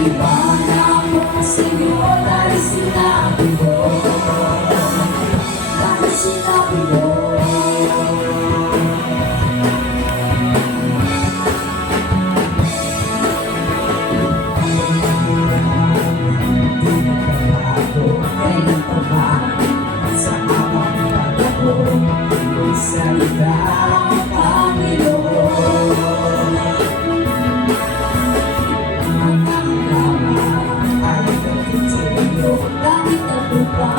Ipagpapaliwanag mo sa iyo dahil sinabi mo. Dahil sinabi mo. Di magbabago kailan pa man sa habang panahon kung salita ang Panginoon. Ang hanggaman ay nagtitiyo, langit at lupa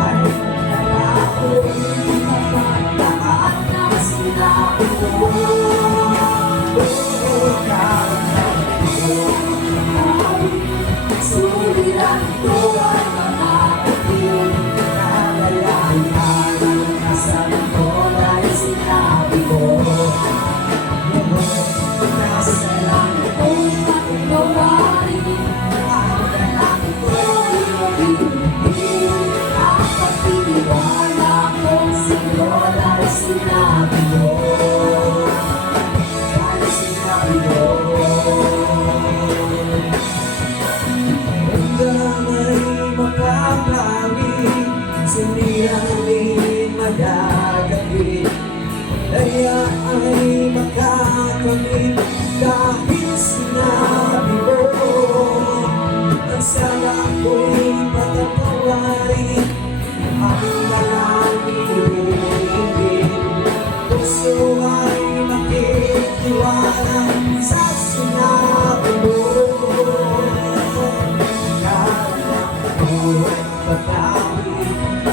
ay naglalako kapag lahat ng sinabi mo. Suliran ko ay makakapil, nalalaman ang kasalan ko dahil sinabi ko. Nasa langit ko'y pagbawarin, ang langit ko'y magiging. Ang pagtitiwala ko sa'yo dahil sinabi mo. Dahil sinabi mo. Damay makakawin, suniyanin madagawin, kaya ay makakamit dahil sinabi mo. Ang sala ko'y patatawarin, ang lalangin, puso ay makitiwala sa sinabi mo.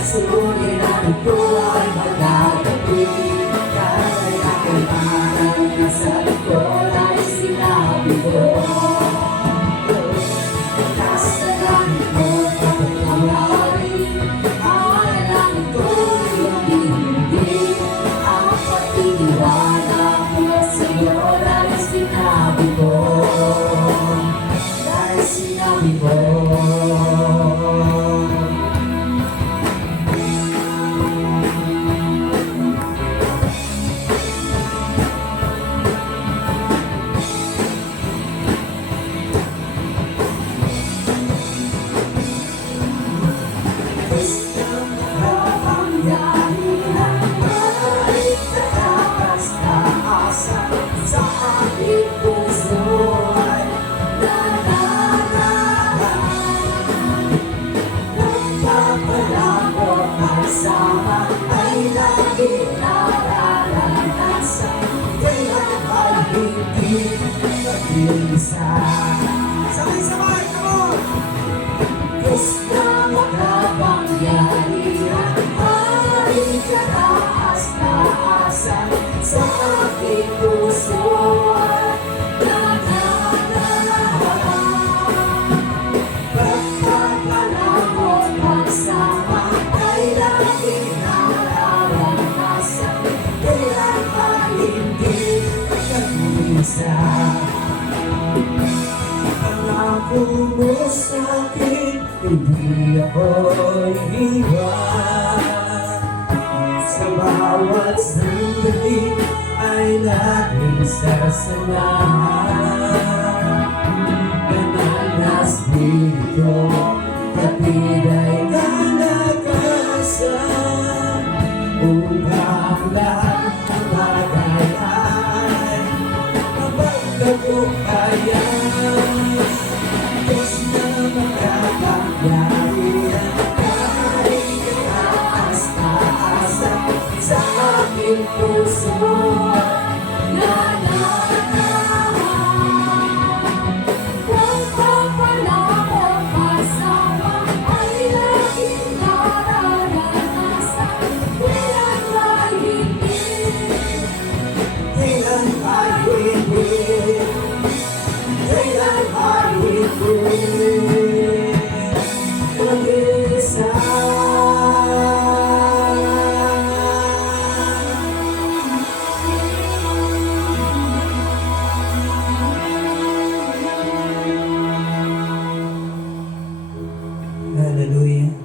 Suliran ko ay magagawin, kaya kailangan na sa ko dahil sinabi mo. Nasa langit mo pagkakawarin, ang langit ko'y magiging. Ang pagtitiwala ko sa'yo dahil sinabi mo. Dahil sinabi mo. Sama ay lagi nararanasan, kaya ay hindi mag-iisa. Sabay-sabay, come on! Diyos na makapangyarihan ay kataas-taasan sa aking puso at nananahan. Pagpapalamot magsama ay laging nararanasan, kaya ay hindi mag-iisa. Pangako mo sa'kin, hindi ako iiwan. Sa bawat sandali ay laging sasamahan. Mananas dito, kapit ay kalakasan, upang lahat ng bagay ay mapagtagumpayan. Diyos na makapangyarihan ay kataas-taasan sa aking puso na nananahan. Pagpapalamot kasama ay laging nararanasan, kailan ay hindi. Kailan ay hindi. Kailan ay hindi. Mag-isa. Hallelujah.